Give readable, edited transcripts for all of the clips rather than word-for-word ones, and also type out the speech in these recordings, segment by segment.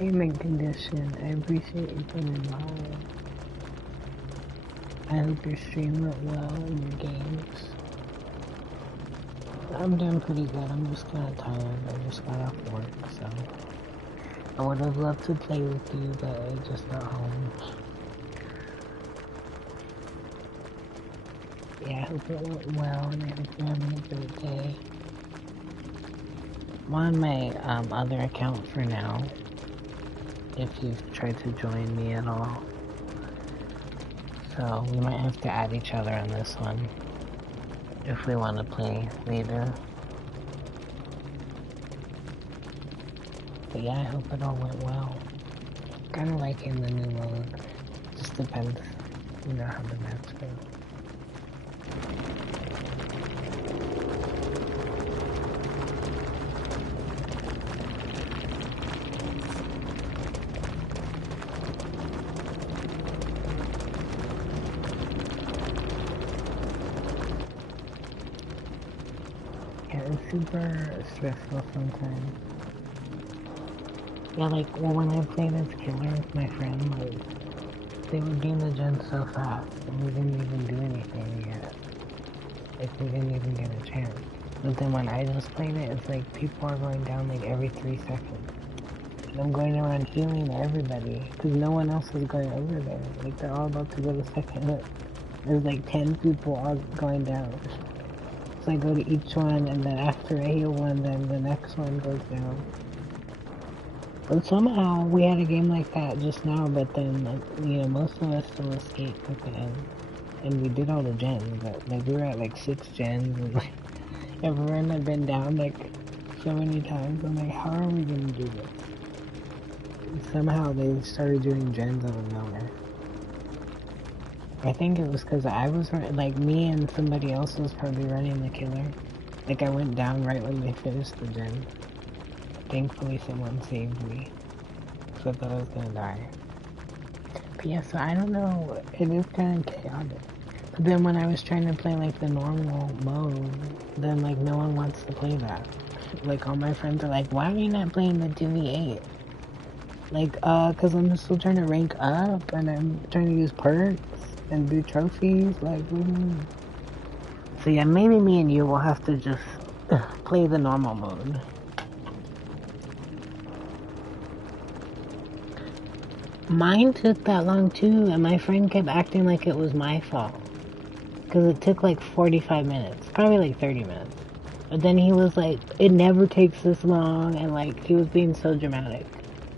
Amen condition. I appreciate you coming by. I hope your stream went well in your games. I'm doing pretty good. I'm just kind of tired. I just got off work, so I would have loved to play with you, but I just got home. Yeah, I hope it went well, and I hope you're having a great day. I'm on my other account for now, if you've tried to join me at all. So we might have to add each other on this one if we want to play later. But yeah, I hope it all went well. Kinda liking the new mode. Just depends, you know, how the maps go. Yeah, it's super stressful sometimes. Yeah, like, well, when I played as killer with my friend, like, they were doing the gen so fast, and we didn't even do anything yet. Like, we didn't even get a chance. But then when I just played it, it's like people are going down like every 3 seconds. And I'm going around healing everybody, because no one else is going over there. Like, they're all about to go to second hit. There's like 10 people all going down. So I go to each one, and then after I heal one, then the next one goes down. But somehow we had a game like that just now, but then, like, you know, most of us still escaped at the end. And we did all the gens, but like we were at like 6 gens, and like everyone had been down like so many times. I'm like, how are we gonna do this? And somehow they started doing gens out of nowhere. I think it was because I was like, me and somebody else was probably running the killer. Like I went down right when they finished the gen. Thankfully someone saved me, because I thought I was gonna die. But yeah, so I don't know, it is kind of chaotic. But then when I was trying to play like the normal mode, then like no one wants to play that. Like all my friends are like, why are you not playing the 2v8? Like, cause I'm still trying to rank up, and I'm trying to use perks, and do trophies, like, what do you mean? So yeah, maybe me and you will have to just play the normal mode. Mine took that long too, and my friend kept acting like it was my fault. Because it took like 45 minutes, probably like 30 minutes. But then he was like, it never takes this long, and like, he was being so dramatic.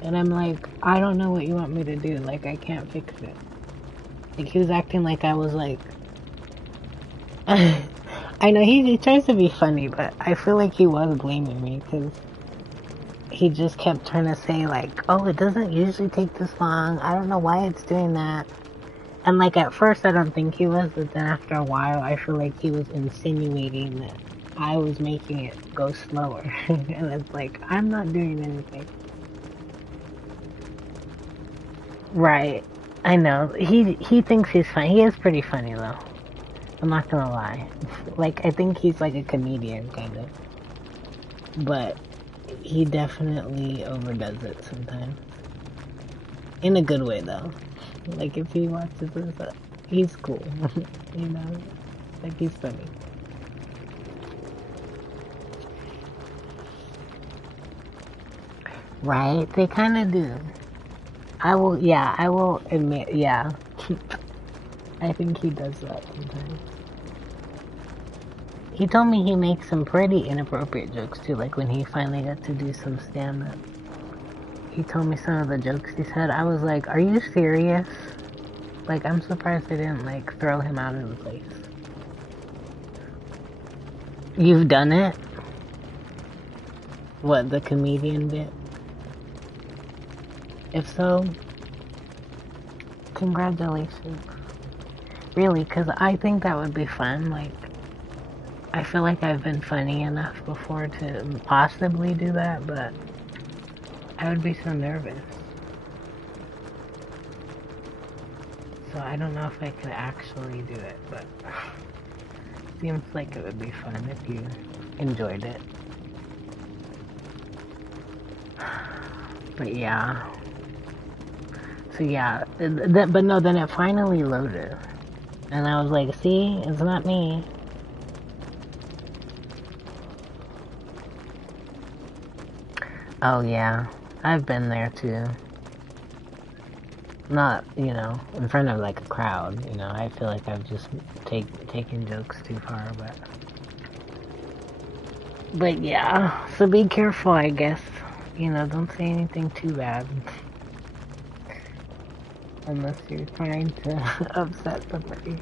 And I'm like, I don't know what you want me to do, like, I can't fix it. Like, he was acting like I was like... I know, he tries to be funny, but I feel like he was blaming me, because he just kept trying to say like, oh, it doesn't usually take this long, I don't know why it's doing that. And like at first I don't think he was, but then after a while I feel like he was insinuating that I was making it go slower. And it's like, I'm not doing anything. Right. I know. He thinks he's funny. He is pretty funny though. I'm not gonna lie. Like, I think he's like a comedian kind of. But he definitely overdoes it sometimes. In a good way though. Like if he watches this, he's cool. You know? Like he's funny. Right? They kind of do. I will admit, yeah. I think he does that sometimes. He told me he makes some pretty inappropriate jokes too, like when he finally got to do some stand-up. He told me some of the jokes he said. I was like, are you serious? Like, I'm surprised they didn't, like, throw him out of the place. You've done it? What, the comedian bit? If so, congratulations. Really, because I think that would be fun. Like, I feel like I've been funny enough before to possibly do that, but I would be so nervous. So I don't know if I could actually do it, but seems like it would be fun if you enjoyed it. But yeah. So yeah, but no, then it finally loaded. And I was like, see, it's not me. Oh yeah, I've been there too. Not, you know, in front of like a crowd, you know, I feel like I've just taken jokes too far, but yeah, so be careful, I guess. You know, don't say anything too bad. Unless you're trying to upset somebody.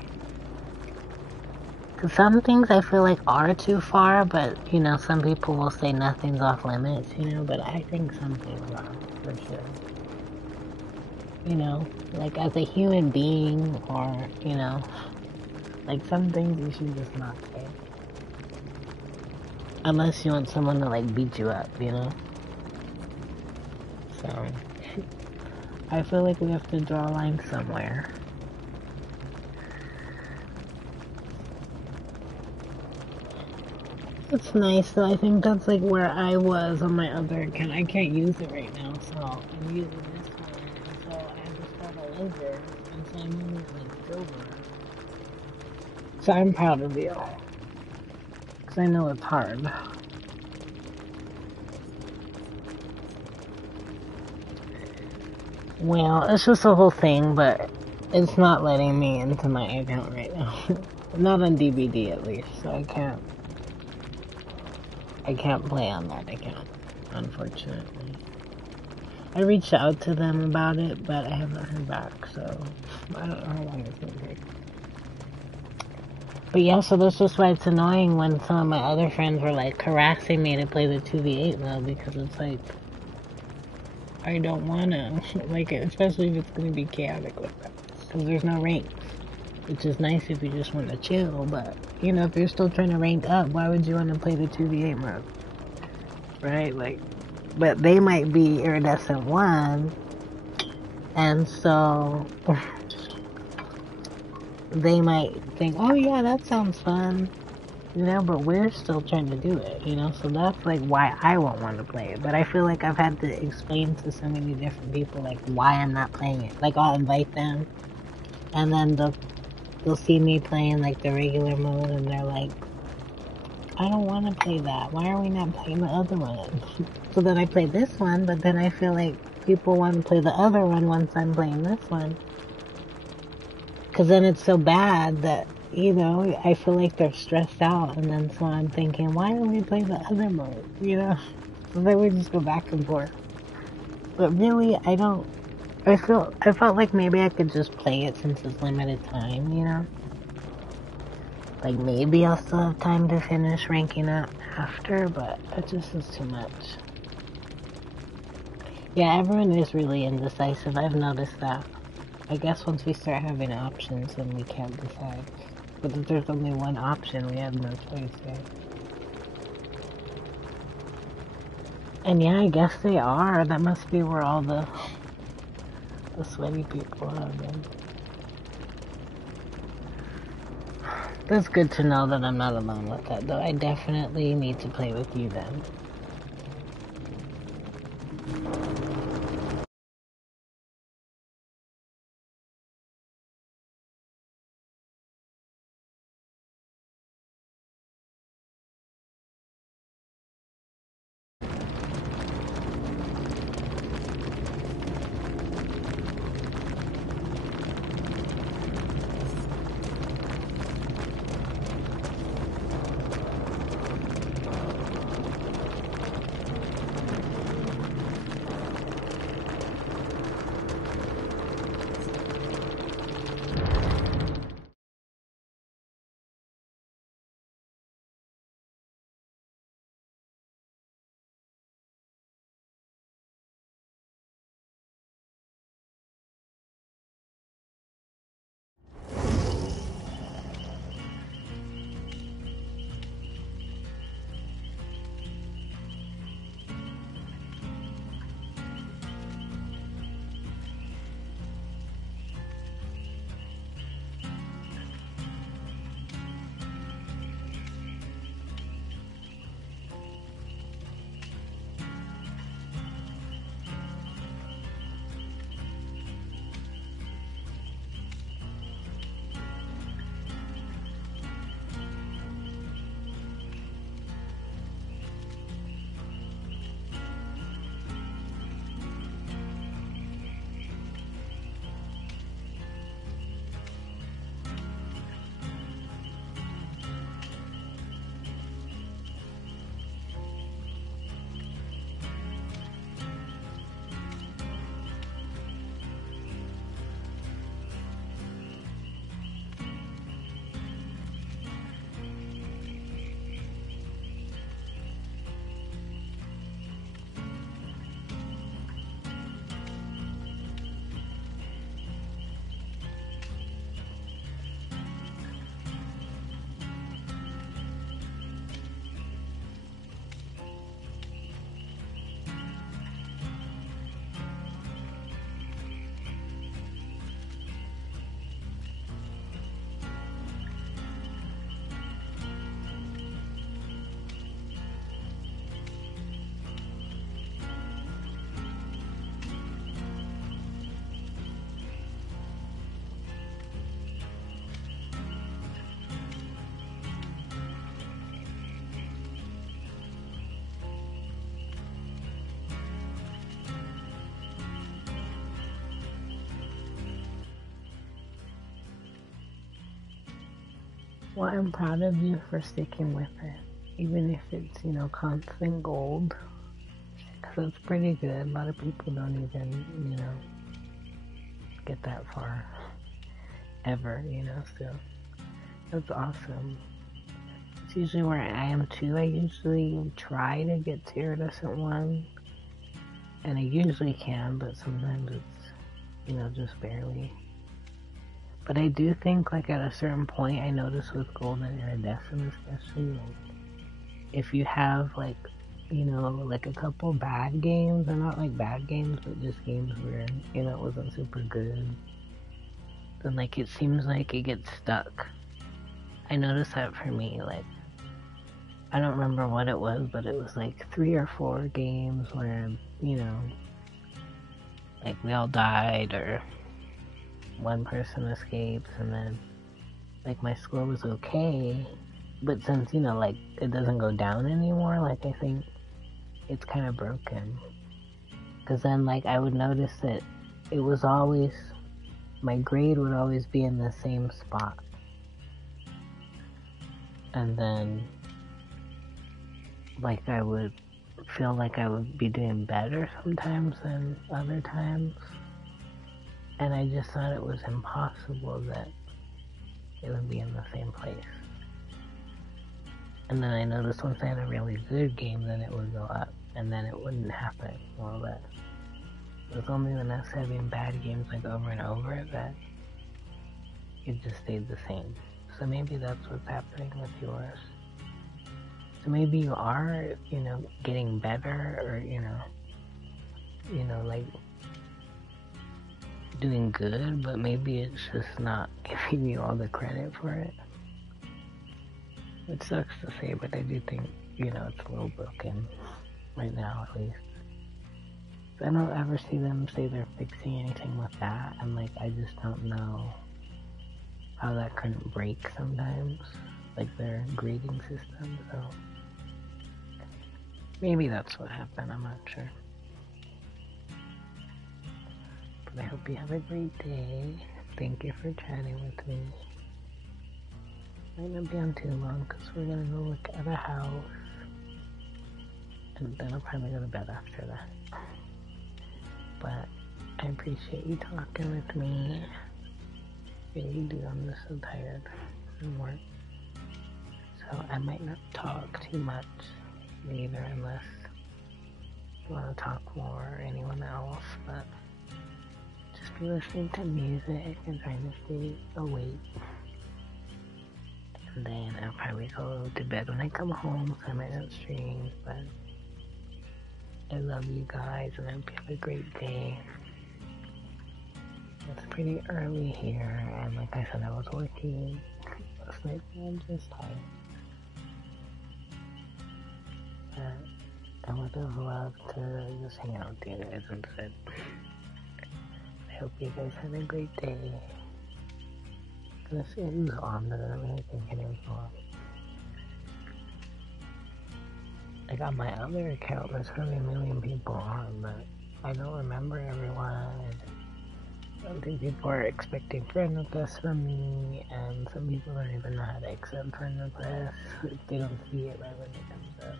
Cause some things I feel like are too far, but, you know, some people will say nothing's off limits, you know, but I think some things are, for sure. You know, like as a human being, or, you know, like some things you should just not say. Unless you want someone to, like, beat you up, you know? So, I feel like we have to draw a line somewhere. It's nice, though. I think that's, like, where I was on my other account. I can't use it right now, so I'm using this one, and so I have to start all over, and so I'm only, like, silver. So I'm proud of you. Because I know it's hard. Well, it's just a whole thing, but it's not letting me into my account right now. Not on DVD, at least, so I can't play on that account, unfortunately. I reached out to them about it, but I haven't heard back, so I don't know how long it's gonna take. But yeah, so that's just why it's annoying when some of my other friends were like harassing me to play the 2v8 mode, because it's like, I don't wanna, like, especially if it's gonna be chaotic like that, because there's no ranks, which is nice if you just want to chill, but, you know, if you're still trying to rank up, why would you want to play the 2v8 mode, right? Like, but they might be iridescent 1, and so they might think, oh yeah, that sounds fun, you know, but we're still trying to do it, you know, so that's like why I won't want to play it. But I feel like I've had to explain to so many different people like why I'm not playing it. Like, I'll invite them, and then they'll see me playing like the regular mode, and they're like, I don't want to play that, why are we not playing the other one? So then I play this one, but then I feel like people want to play the other one once I'm playing this one, because then it's so bad that, you know, I feel like they're stressed out, and then so I'm thinking, why don't we play the other mode, you know? So then we just go back and forth. But really, I felt like maybe I could just play it since it's limited time, you know? Like, maybe I'll still have time to finish ranking up after, but it just is too much. Yeah, everyone is really indecisive, I've noticed that. I guess once we start having options, then we can't decide. But if there's only one option, we have no choice, right? And yeah, I guess they are. That must be where all the sweaty people have been. That's good to know that I'm not alone with that, though. I definitely need to play with you then. Well, I'm proud of you for sticking with it, even if it's, you know, constant gold, because it's pretty good. A lot of people don't even, you know, get that far, ever, you know, so that's awesome. It's usually where I am too. I usually try to get to iridescent 1, and I usually can, but sometimes it's, you know, just barely. But I do think, like, at a certain point, I notice with gold and iridescent especially, like, if you have, like, you know, like a couple bad games, or not like bad games, but just games where, you know, it wasn't super good, then, like, it seems like it gets stuck. I noticed that for me, like, I don't remember what it was, but it was like 3 or 4 games where, you know, like we all died or one person escapes, and then like my score was okay, but since, you know, like it doesn't go down anymore, like I think it's kind of broken, because then like I would notice that it was always, my grade would always be in the same spot, and then like I would feel like I would be doing better sometimes than other times, and I just thought it was impossible that it would be in the same place. And then I noticed once I had a really good game, then it would go up, and then it wouldn't happen. Well, that it was only when I was having bad games like over and over that it just stayed the same. So maybe that's what's happening with yours. So maybe you are, you know, getting better, or you know, like doing good, but maybe it's just not giving you all the credit for it. It sucks to say, but I do think, you know, it's a little broken right now, at least. I don't ever see them say they're fixing anything with that, and like I just don't know how that couldn't break sometimes, like their grading system. So maybe that's what happened, I'm not sure. But I hope you have a great day. Thank you for chatting with me. Might not be on too long because we're gonna go look at a house, and then I'll probably go to bed after that. But I appreciate you talking with me. Really do. I'm just so tired from work, so I might not talk too much later unless you want to talk more or anyone else, but just be listening to music and trying to stay awake. And then I'll probably go to bed when I come home, so I might not stream, but I love you guys, and I hope you have a great day. It's pretty early here, and like I said, I was working last night, and I'm just tired. But I would have loved to just hang out with you guys instead. I hope you guys have a great day. This is on, but I don't really think it is on. Like on my other account, there's probably a million people on, but I don't remember everyone. I don't think people are expecting friend requests from me, and some people don't even know how to accept friend requests if they don't see it right when it comes up.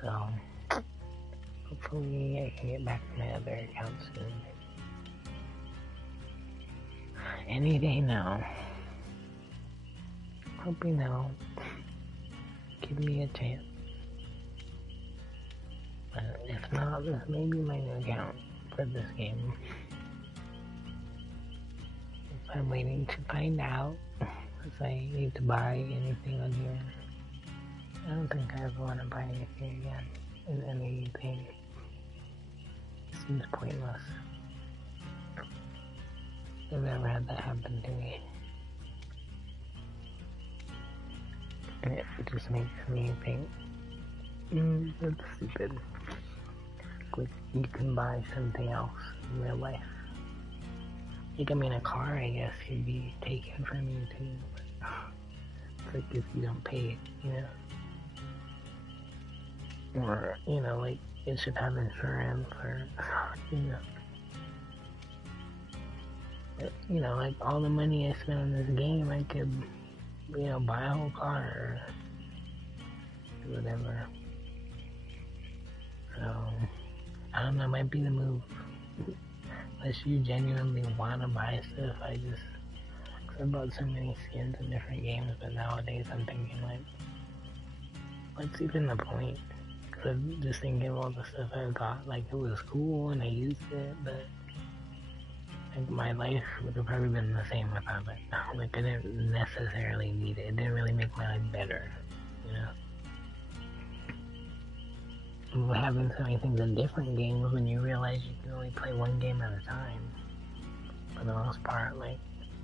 So, hopefully I can get back to my other account soon. Any day now. Hope you know. Give me a chance. But if not, this may be my new account for this game. I'm waiting to find out if I need to buy anything on here. I don't think I ever want to buy anything again in anything. It seems pointless. I've never had that happen to me. And it just makes me think, that's stupid. Like, you can buy something else in real life. Like, I mean, a car, I guess, could be taken from you too. But it's like if you don't pay it, you know? Or, you know, like, it should have insurance, or, you know. You know, like all the money I spent on this game, I could, you know, buy a whole car or whatever. So, I don't know, it might be the move. Unless you genuinely want to buy stuff, cause I bought so many skins in different games, but nowadays I'm thinking like, what's even the point? Cause I'm just thinking of all the stuff I got, like it was cool and I used it, but like my life would have probably been the same without it. Like I didn't necessarily need it. It didn't really make my life better, you know? Having so many things in different games when you realize you can only play one game at a time. For the most part, like,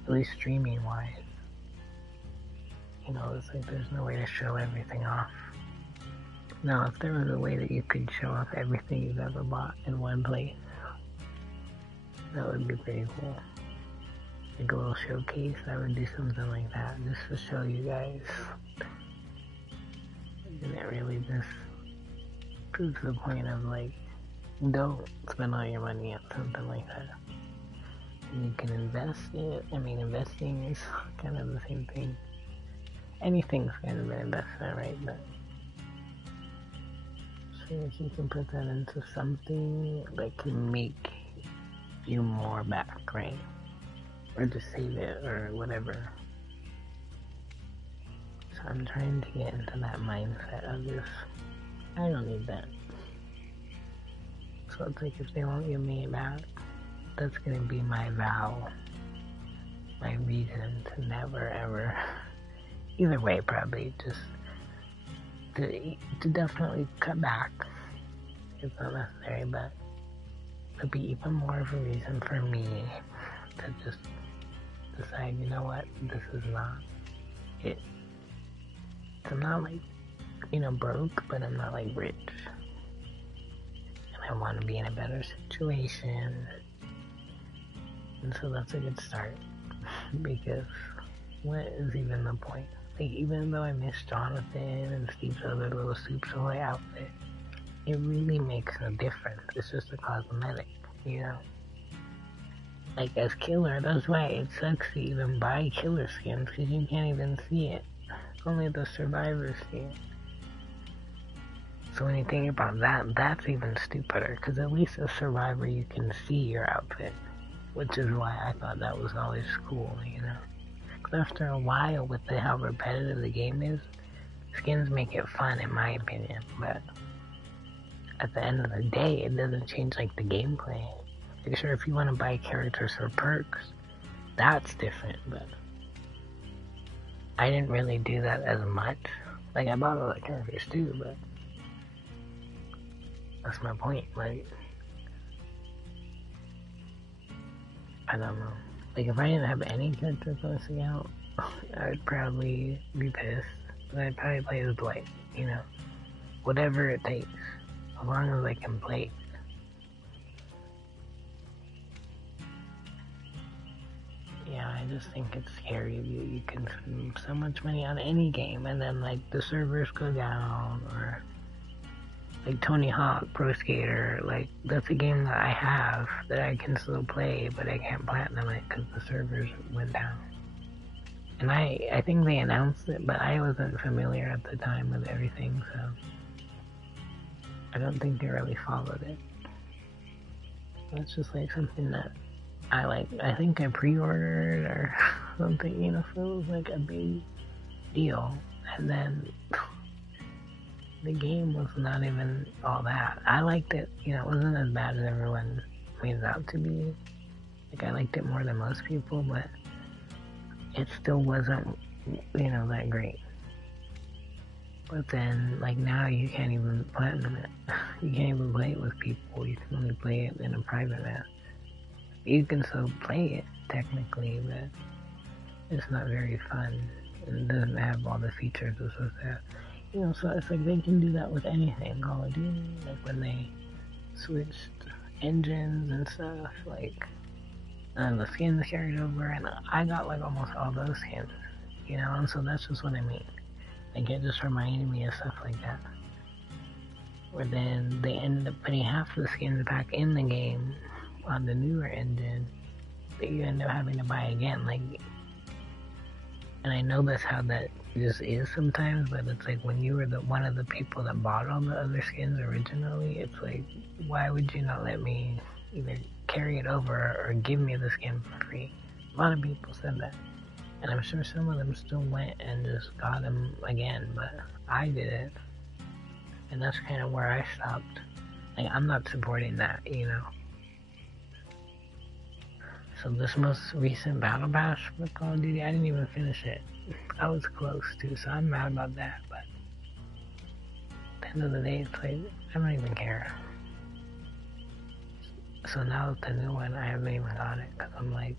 at least streaming wise. You know, it's like there's no way to show everything off. Now, if there was a way that you could show off everything you've ever bought in one place, that would be pretty cool. Like a little showcase, I would do something like that, just to show you guys. And it really just proves the point of like, don't spend all your money on something like that. And you can invest it. I mean, investing is kind of the same thing. Anything's kind of an investment, right? But so if you can put that into something that can make you more back, right? Or just save it or whatever. So I'm trying to get into that mindset of just, I don't need that. So it's like if they won't give me it back, that's gonna be my vow. My reason to never ever, either way probably, just to definitely cut back. It's not necessary, but it'll be even more of a reason for me to just decide, you know what, this is not it. I'm not like, you know, broke, but I'm not like rich. And I want to be in a better situation. And so that's a good start. Because what is even the point? Like, even though I miss Jonathan and Steve's other little Soup Soy outfit, it really makes no difference. It's just a cosmetic, you know? Like, as Killer, that's why it sucks to even buy Killer skins, because you can't even see it. Only the survivors see it. So when you think about that, that's even stupider, because at least as Survivor you can see your outfit. Which is why I thought that was always cool, you know? Because after a while, with how repetitive the game is, skins make it fun in my opinion, but at the end of the day, it doesn't change like the gameplay. Like sure, if you want to buy characters for perks, that's different, but I didn't really do that as much. Like I bought all the characters too, but that's my point, like I don't know. Like if I didn't have any characters missing out, I'd probably be pissed. But I'd probably play as Dwight, you know. Whatever it takes. As long as I can play. Yeah, I just think it's scary. You can spend so much money on any game and then like the servers go down, or like Tony Hawk Pro Skater, like that's a game that I have that I can still play, but I can't platinum it because the servers went down. And I think they announced it, but I wasn't familiar at the time with everything, so I don't think they really followed it. It's just like something that I think I pre-ordered or something, you know, so it was like a big deal. And then the game was not even all that. I liked it, you know, it wasn't as bad as everyone made it out to be. Like, I liked it more than most people, but it still wasn't, you know, that great. But then, like, now you can't even platinum it. You can't even play it with people. You can only play it in a private match. You can still play it, technically, but it's not very fun. It doesn't have all the features it's supposed to have. You know, so it's like they can do that with anything. Call of Duty, like when they switched engines and stuff, like, and the skins carried over, and I got like almost all those skins, you know, and so that's just what I mean. Like, it just reminded me of stuff like that. Where then they ended up putting half the skins back in the game on the newer engine, that you end up having to buy again. Like, and I know that's how that just is sometimes, but it's like when you were one of the people that bought all the other skins originally, it's like, why would you not let me either carry it over or give me the skin for free? A lot of people said that, and I'm sure some of them still went and just got them again, but I didn't, and that's kind of where I stopped. Like, I'm not supporting that, you know? So this most recent Battle Pass for Call of Duty, I didn't even finish it. I was close to, so I'm mad about that, but at the end of the day, it's like, I don't even care. So now with the new one, I haven't even got it, because I'm like,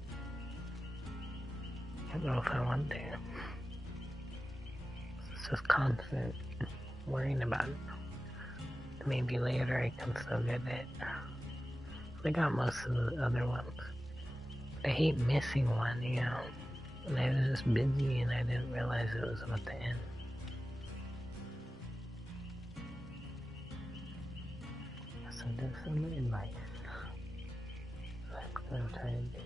I don't know if I want to. It's just constant worrying about it. Maybe later I can still get it. I got most of the other ones. I hate missing one, you know. And I was just busy and I didn't realize it was about to end. So do some advice. That's what I'm trying to do.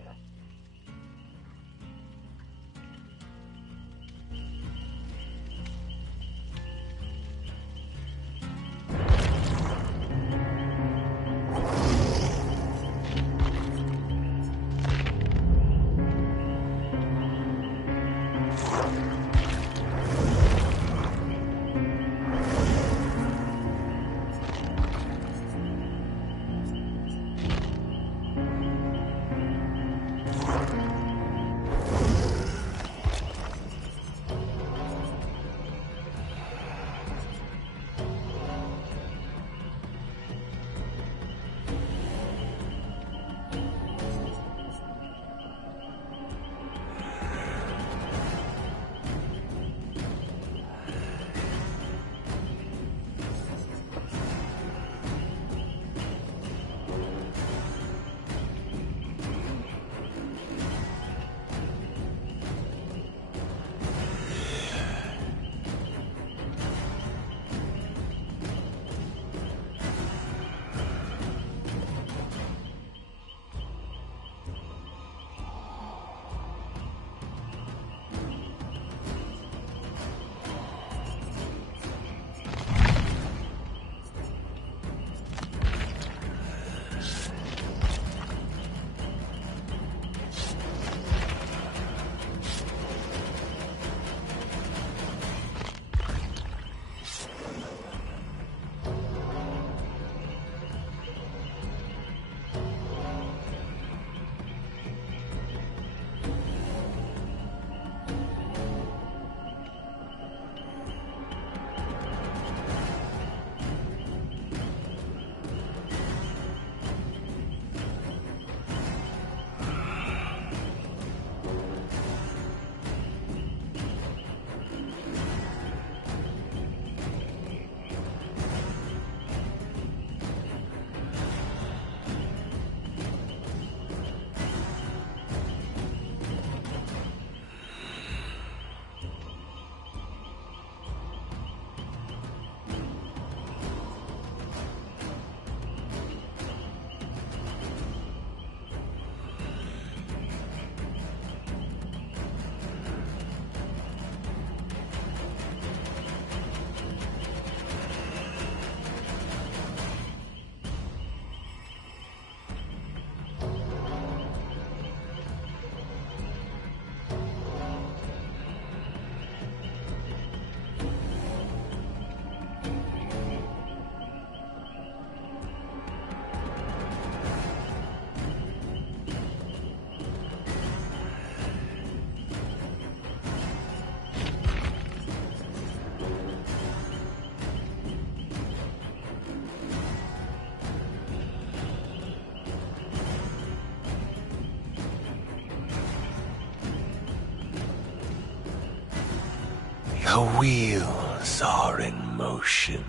The wheels are in motion.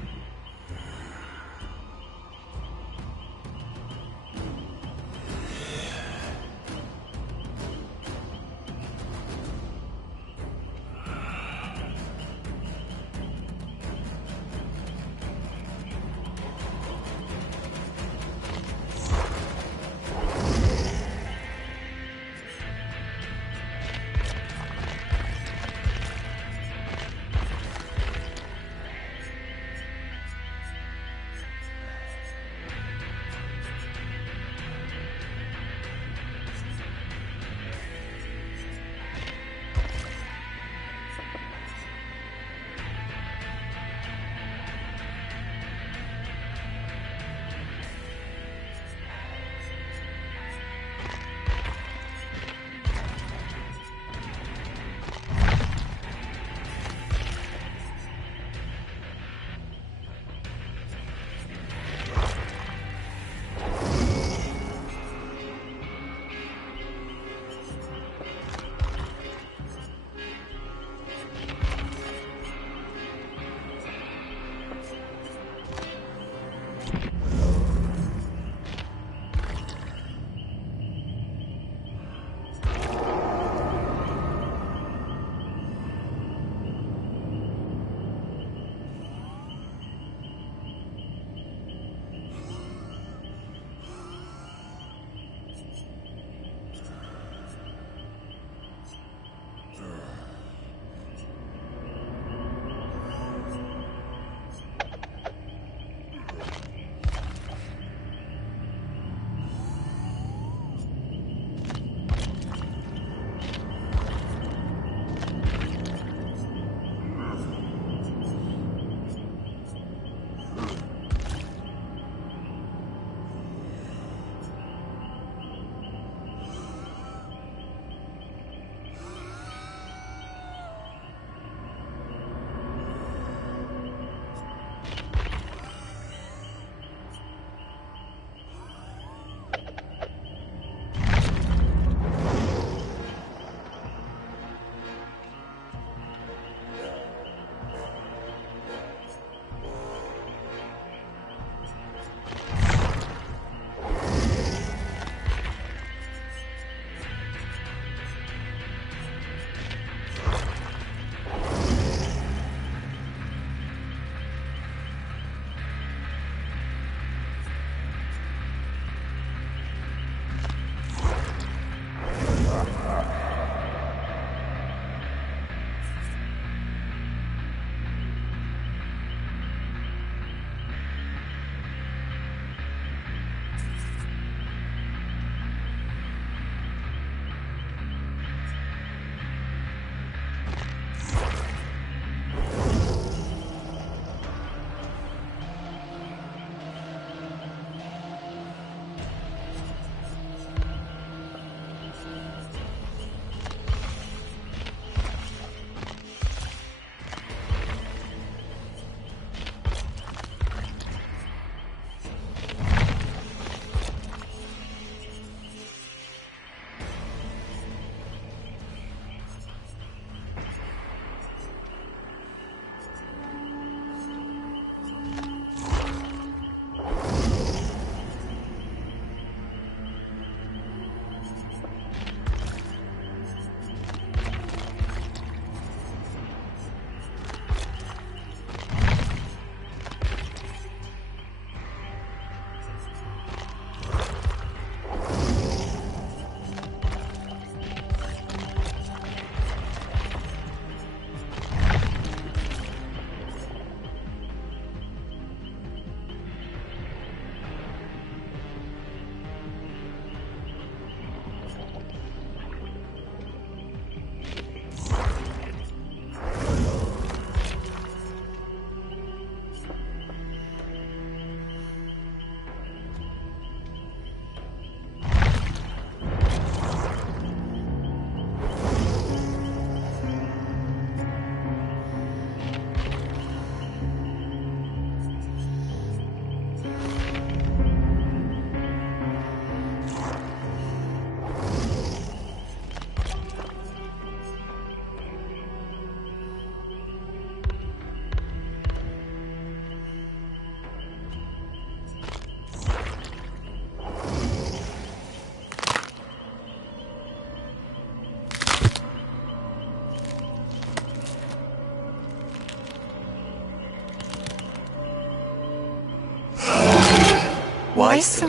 Why so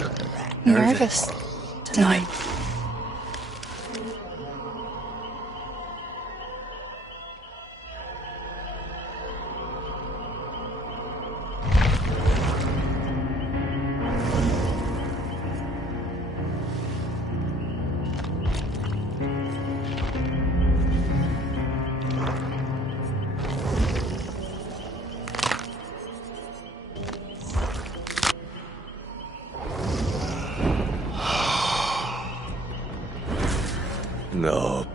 nervous tonight? No